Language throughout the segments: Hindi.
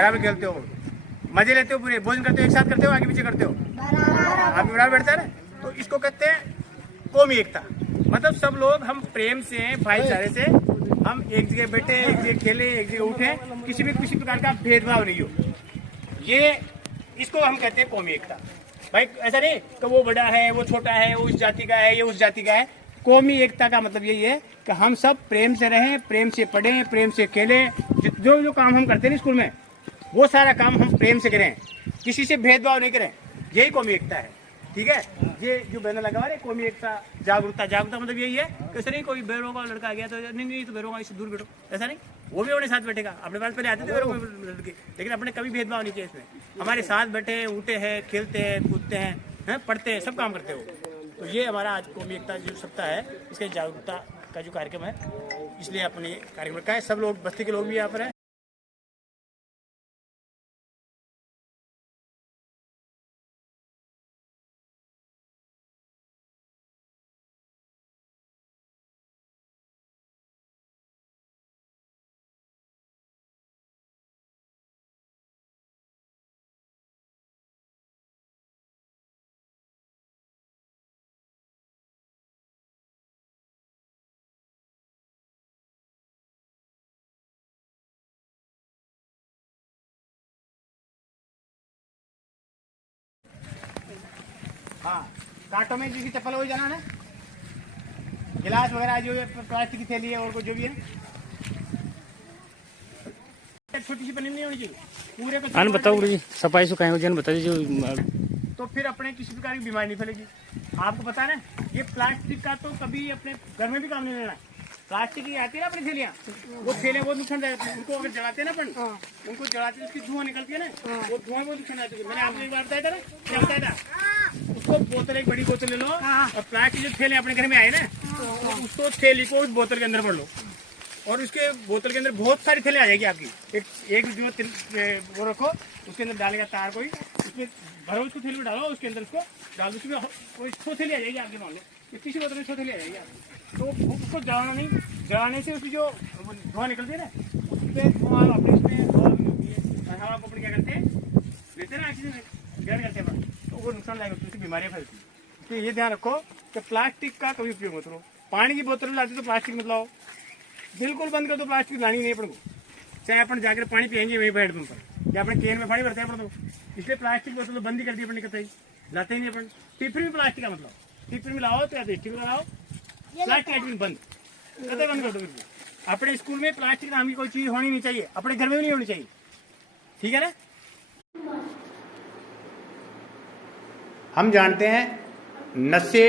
बराबर खेलते हो, मजे लेते हो, पूरे भोजन करते हो, एक साथ करते हो, आगे पीछे करते हो, आप भी बराबर बैठता है ना। तो इसको कहते हैं कौमी एकता। मतलब सब लोग हम प्रेम से, भाईचारे से हम एक जगह बैठे, एक जगह खेले, एक जगह उठे, किसी प्रकार का भेदभाव नहीं हो। ये इसको हम कहते हैं कौमी एकता। भाई ऐसा नहीं कि वो बड़ा है, वो छोटा है, वो उस जाति का है, ये उस जाति का है। कौमी एकता का मतलब यही है कि हम सब प्रेम से रहें, प्रेम से पढ़ें, प्रेम से खेलें। जो जो काम हम करते हैं स्कूल में, वो सारा काम हम प्रेम से करें, किसी से भेदभाव नहीं करें। यही कौमी एकता है, ठीक है। ये जो बैनर लगा हुआ है कौमी एकता जागरूकता मतलब यही है कि सर नहीं कोई बेरों का लड़का आ गया तो नहीं तो बेरों का इससे दूर बैठो, ऐसा नहीं। वो भी अपने साथ बैठेगा। अपने पास पहले आते थे बेरों लड़के, लेकिन अपने कभी भेदभाव नहीं किया इसमें। हमारे साथ बैठे, उठे हैं, खेलते हैं, कूदते हैं, पढ़ते हैं, सब काम करते हो। तो ये हमारा आज कौमी एकता जो सप्ताह है, इसके जागरूकता का जो कार्यक्रम है, इसलिए अपने कार्यक्रम रखा है। सब लोग, बस्ती के लोग भी यहाँ पर हैं। हाँ, कांटों में जिसकी चप्पल हो जाना ना, गिलास वगैरह जो प्लास्टिक की थैली है और को जो भी है, छोटी सी पन्नी नहीं होनी चाहिए पूरे को। बताओ जी, सफाई सुखाई वजन बता दीजिए, तो फिर अपने किसी प्रकार की बीमारी नहीं फैलेगी। आपको पता है ना, ये प्लास्टिक का तो कभी अपने घर में भी काम नहीं लेना। प्लास्टिक की आती है ना अपनी थैलियाँ, वो थैलियाँ बहुत नुकसानदायक है। उनको अगर जलाते हैं ना अपन, उनको जलाते उसकी धुआं निकलती है ना, वो धुआं बहुत नुकसानदायक है। मैंने आपको एक बार बताया था ना, क्या बताया था, उसको बोतल, एक बड़ी बोतल ले लो और प्लास्टिक जो थैले अपने घर में आए ना, तो उसको थैली को उस बोतल के अंदर भर लो और उसके बोतल के अंदर बहुत सारी थैली आ जाएगी आपकी। एक जो वो रखो, उसके अंदर डालेगा तार कोई, उसमें भरो, उसको थैली में डालो, उसके अंदर उसको डाल दो, उसमें कोई 100 थैली आ जाएगी आपके। मान लो किसी बोतल में 100 थैली आ जाएगी आपकी। तो उसको जलाना नहीं, जलाने से उसकी जो धुआं निकलती है ना, उससे धुआं अपने उसमें हवा को अपन क्या करते हैं, लेते हैं ना, ऑक्सीजन ग्रहण करते हैं, तो वो नुकसान लाएगा, उससे बीमारियाँ फैलती हैं। तो ये ध्यान रखो कि प्लास्टिक का कभी उपयोग मत करो। पानी की बोतल लाते तो प्लास्टिक मत लाओ, बिल्कुल बंद कर दो। प्लास्टिक लानी नहीं अपन को, चाहे अपन जाकर पानी पियेंगे वहीं पर हेडपंप पर, या अपने केन में पानी भरते हैं अपन, तो इसलिए प्लास्टिक बोतल तो बंद ही कर दी अपन, कतई लाते ही नहीं अपन। टिफिन में प्लास्टिक का मतलब, टिफिन में लाओ तो या स्टील में लाओ, प्लास्टिक आइटम बंद, कतई बंद कर दो बिल्कुल। अपने स्कूल में प्लास्टिक नाम की कोई चीज होनी नहीं चाहिए, अपने घर में भी नहीं होनी चाहिए, ठीक है ना। हम जानते हैं नशे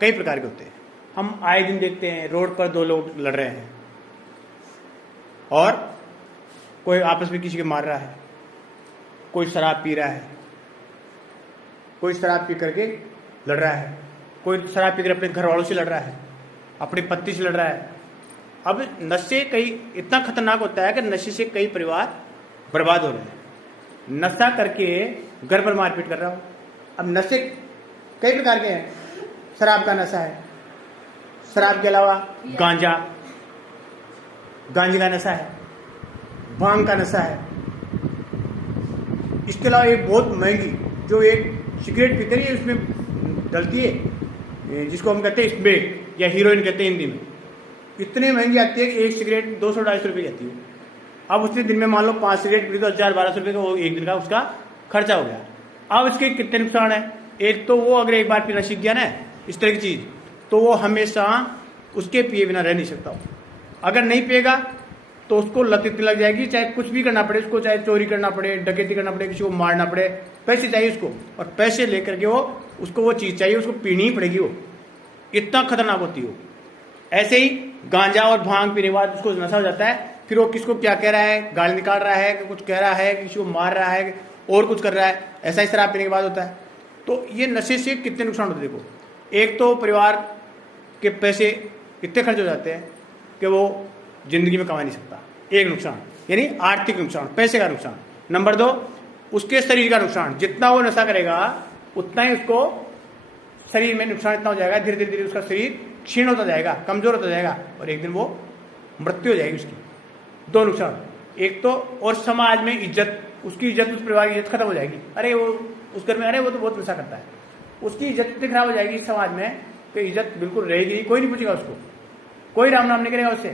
कई प्रकार के होते हैं। हम आए दिन देखते हैं रोड पर 2 लोग लड़ रहे हैं और कोई आपस में किसी को मार रहा है, कोई शराब पी रहा है, कोई शराब पी करके लड़ रहा है, कोई शराब पीकर अपने घर वालों से लड़ रहा है, अपनी पत्नी से लड़ रहा है। अब नशे कई इतना खतरनाक होता है कि नशे से कई परिवार बर्बाद हो रहे हैं। नशा करके घर पर मारपीट कर रहा हो। अब नशे कई प्रकार के हैं। शराब का नशा है, शराब के अलावा गांजे का नशा है, भांग का नशा है। इसके अलावा एक बहुत महंगी जो एक सिगरेट पीते हैं, उसमें डलती है, जिसको हम कहते हैं स्मेक या हीरोइन कहते हैं हिंदी में। इतनी महंगी आती है कि एक सिगरेट 200-250 रुपये की आती है। अब उसने दिन में मान लो 5 सिगरेट पी तो 1000-1200 रुपये का वो एक दिन का उसका खर्चा हो गया। अब इसके कितने नुकसान है। एक तो वो अगर एक बार पीना सीख गया ना इस तरह की चीज़, तो वो हमेशा उसके पिए बिना रह नहीं सकता। अगर नहीं पिएगा तो उसको लत इतनी लग जाएगी, चाहे कुछ भी करना पड़े उसको, चाहे चोरी करना पड़े, डकैती करना पड़े, किसी को मारना पड़े, पैसे चाहिए उसको, और पैसे लेकर के उसको वो चीज़ चाहिए, उसको पीनी ही पड़ेगी। वो इतना खतरनाक होती है। ऐसे ही गांजा और भांग पीने के बाद उसको नशा हो जाता है, फिर वो किसको क्या कह रहा है, गाली निकाल रहा है, कुछ कह रहा है, किसी को मार रहा है और कुछ कर रहा है। ऐसा ही शराब पीने के बाद होता है। तो ये नशे से कितने नुकसान होते हैं देखो। एक तो परिवार के पैसे इतने खर्च हो जाते हैं कि वो जिंदगी में कमा नहीं सकता, एक नुकसान, यानी आर्थिक नुकसान, पैसे का नुकसान। नंबर 2, उसके शरीर का नुकसान। जितना वो नशा करेगा उतना ही उसको शरीर में नुकसान इतना हो जाएगा, धीरे धीरे उसका शरीर क्षीण होता जाएगा, कमजोर होता जाएगा और एक दिन वो मृत्यु हो जाएगी उसकी। 2 नुकसान। एक तो और समाज में इज्जत, उसकी इज्जत, उस परिवार की इज्जत खत्म हो जाएगी। अरे वो उस घर में, अरे वो तो बहुत नशा करता है, उसकी इज्जत इतनी खराब हो जाएगी समाज में कि इज्जत बिल्कुल रहेगी, कोई नहीं पूछेगा उसको, कोई राम नाम नहीं करेगा उससे,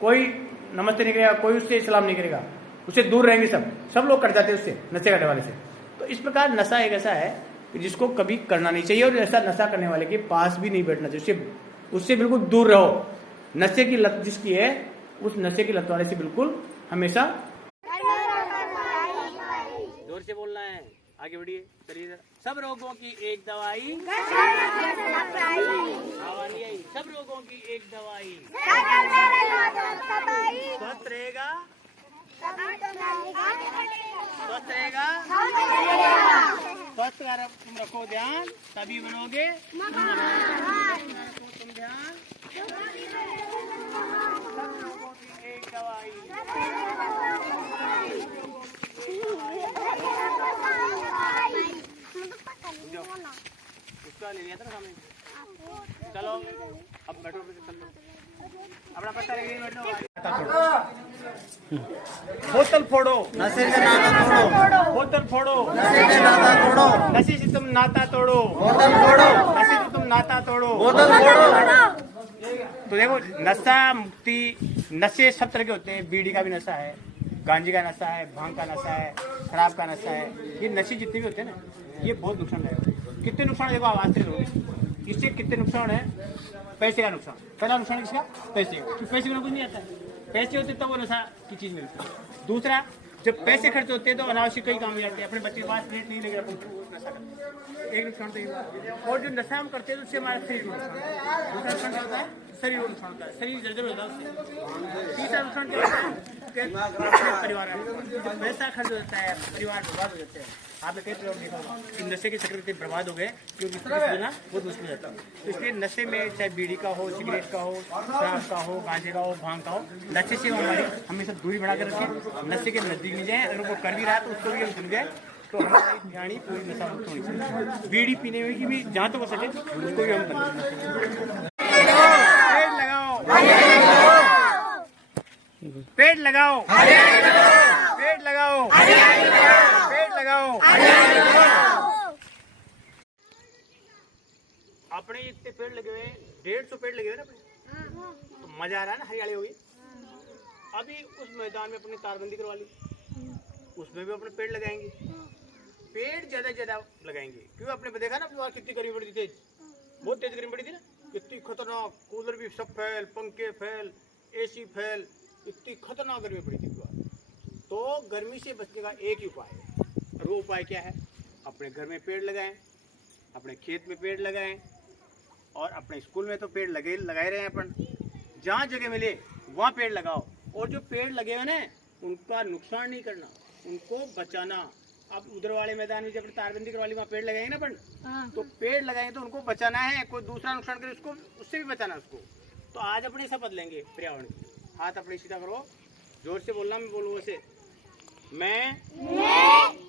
कोई नमस्ते नहीं करेगा, कोई उससे सलाम नहीं करेगा, उससे दूर रहेंगे सब लोग कट जाते हैं उससे, नशे करने वाले से। तो इस प्रकार नशा एक ऐसा है कि जिसको कभी करना नहीं चाहिए, और ऐसा नशा करने वाले के पास भी नहीं बैठना चाहिए, उससे बिल्कुल दूर रहो। नशे की लत जिसकी है, उस नशे की लत वाले से बिल्कुल हमेशा जोर से बोलना है। आगे बढ़िए, चलिए। सब रोगों की एक दवाई, आवाज नहीं आई। सब रोगों की एक दवाई, स्वस्थ रहेगा, स्वस्थ रहेगा, स्वस्थ तुम रखो ध्यान, तभी बनोगे तुम ध्यान। सब रोगों की एक दवाई, उसका ले लिया था ना सामने। चलो अब बैठो, चलो अपना पत्ता लेके बैठो। बोतल फोड़ो, नशे से नाता तोड़ो, बोतल फोड़ो, नशे से नाता तोड़ो, नशे से तुम नाता तोड़ो, बोतल फोड़ो, नशे से तुम नाता तोड़ो, बोतल फोड़ो। तो देखो, नशा मुक्ति, नशे सब तरह के होते हैं। बीड़ी का भी नशा है, गांजे का नशा है, भांग का नशा है, शराब का नशा है। ये नशे जितने भी होते हैं ना, ये बहुत नुकसान है। कितने नुकसान है देखो, आवाज से लोग, इससे कितने नुकसान है। पैसे का नुकसान, पहला नुकसान है किसका? पैसे का, क्योंकि पैसे में कुछ नहीं आता है। पैसे होते तब वो नशा की चीज मिलती है। दूसरा, जब पैसे खर्च होते हैं तो अनावश्यक कई काम हो जाते हैं। अपने बच्चे के पास प्लेट नहीं लेकर अपन नशा करते हैं, एक नुकसान तो ये। और जो नशा हम करते हैं तो उससे हमारा शरीर को नुकसान होता है। दूसरा नुकसान क्या होता है? शरीर को नुकसान होता है, शरीर जर्जर होता है उससे। तीसरा नुकसान क्या होता है? परिवार में पैसा खर्च होता है, परिवार बर्बाद हो जाते हैं। आपने कई प्रयोग देखा होगा कि नशे के चक्कर इतने बर्बाद हो गए क्योंकि देना बहुत मुश्किल रहता है। तो इसलिए नशे में चाहे बीड़ी का हो, सिगरेट का हो, शराब का हो, गांजे का हो, भांग का हो, नशे से हमारी हमेशा दूरी बना कर रखें। नशे के नजदीक नहीं जाए। अगर वो कर भी रहा है तो उसको भी हम सुन जाए तो हमारी ध्यान पूरी नशा मुक्त होनी चाहिए। बीड़ी पीने में भी जहाँ तक हो सके उसको भी हम कर। पेड़ लगाओ, पेड़ लगाओ, पेड़ लगाओ। अपने इतने पेड़ लगे हुए, 150 पेड़ लगे हुए ना अपने, तो मजा आ रहा है ना, हरियाली होगी। अभी उस मैदान में अपनी तारबंदी करवा ली, उसमें भी अपने पेड़ लगाएंगे। पेड़ ज्यादा से ज्यादा लगाएंगे, क्यों? आपने देखा ना वहाँ कितनी गर्मी पड़ी थी, तेज, बहुत तेज गर्मी पड़ी थी ना, कितनी खतरनाक। कूलर भी सब फैल, पंखे फैल, AC फैल, इतनी खतरनाक गर्मी पड़ी थी। तो गर्मी से बचने का एक ही उपाय है, और वो उपाय क्या है? अपने घर में पेड़ लगाएं, अपने खेत में पेड़ लगाएं, और अपने स्कूल में तो पेड़ लगाए रहे हैं अपन। जहाँ जगह मिले वहाँ पेड़ लगाओ, और जो पेड़ लगे हुए ना उनका नुकसान नहीं करना, उनको बचाना। अब उधर वाले मैदान में जब तारबंदी करवा ली वहाँ पेड़ लगाएंगे ना अपन, तो पेड़ लगाएंगे तो उनको बचाना है। कोई दूसरा नुकसान करे उसको, उससे भी बचाना उसको। तो आज अपनी शपथ लेंगे पर्यावरण की। हाथ अपने सीधा करो, जोर से बोलना, मैं बोलूँ वैसे। मैं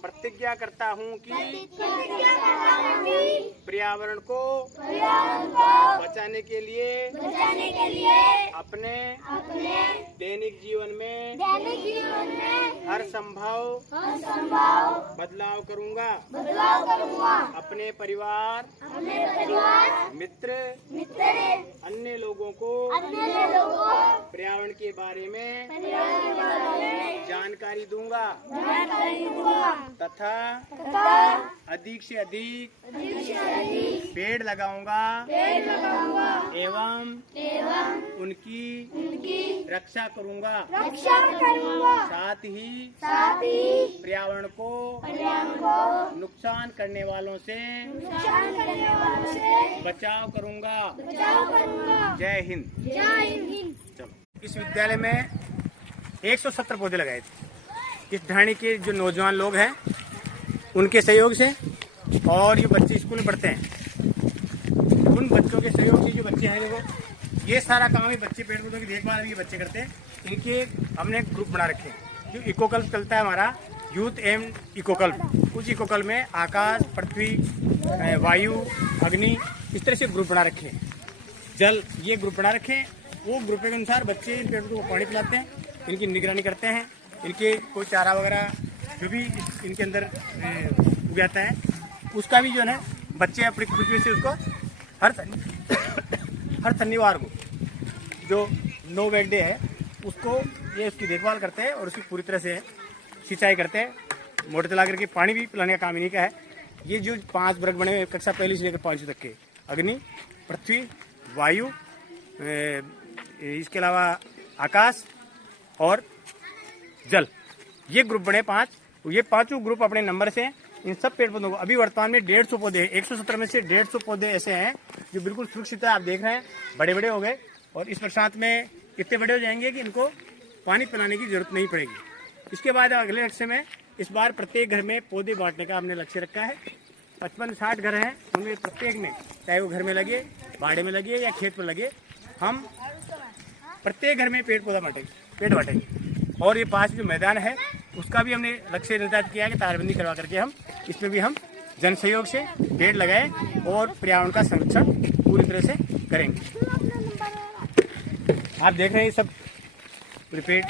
प्रतिज्ञा करता हूँ कि पर्यावरण को बचाने के लिए अपने दैनिक जीवन में हर संभव बदलाव करूँगा। अपने परिवार, मित्र, अन्य लोगों को पर्यावरण के बारे में जानकारी दूंगा तथा अधिक से अधिक पेड़ लगाऊंगा एवं उनकी रक्षा करूंगा। साथ ही पर्यावरण को नुकसान करने वालों से बचाव करूंगा। जय हिंद। चलो, इस विद्यालय में 170 पौधे लगाए थे। इस ढाणी के जो नौजवान लोग हैं उनके सहयोग से, और ये बच्चे स्कूल में पढ़ते हैं उन बच्चों के सहयोग से, जो बच्चे हैं देखो, ये सारा काम ही बच्चे पेड़ पौधों की देखभाल ये बच्चे करते हैं। इनके हमने ग्रुप बना रखे हैं। जो इकोकल्प चलता है हमारा, यूथ एंड इकोकल्प, उस इकोकल्प में आकाश, पृथ्वी, वायु, अग्नि, इस तरह से ग्रुप बना रखे हैं। जल, ये ग्रुप बना रखे हैं। वो ग्रुप के अनुसार बच्चे इन पेड़ पौधों को पानी पिलाते हैं, इनकी निगरानी करते हैं, इनके कोई चारा वगैरह जो भी इनके अंदर उग जाता है उसका भी जो है बच्चे अपनी खुशी से उसको हर शनिवार को जो नो बैग डे है उसको ये उसकी देखभाल करते हैं और उसकी पूरी तरह से सिंचाई करते हैं, मोटर चला करके पानी भी पिलाने का काम इन्हीं का है। ये जो 5 वर्ग बने हुए कक्षा पहली से लेकर 5वीं तक के अग्नि, पृथ्वी, वायु, इसके अलावा आकाश और जल, ये ग्रुप बने 5। ये पांचों ग्रुप अपने नंबर से हैं। इन सब पेड़ पौधों को अभी वर्तमान में 150 पौधे, 170 में से 150 पौधे ऐसे हैं जो बिल्कुल सुरक्षित है। आप देख रहे हैं बड़े बड़े हो गए और इस बरसात में इतने बड़े हो जाएंगे कि इनको पानी पिलाने की जरूरत नहीं पड़ेगी। इसके बाद अगले लक्ष्य में इस बार प्रत्येक घर में पौधे बांटने का हमने लक्ष्य रखा है। 55-60 घर हैं, उनमें प्रत्येक में, चाहे वो घर में लगे, बाड़े में लगे या खेत में लगे, हम प्रत्येक घर में पेड़ बांटेंगे। और ये 5 जो मैदान है उसका भी हमने लक्ष्य निर्धारित किया है कि तारबंदी करवा करके हम इसमें भी हम जन सहयोग से पेड़ लगाएं और पर्यावरण का संरक्षण पूरी तरह से करेंगे। आप देख रहे हैं सब पेड़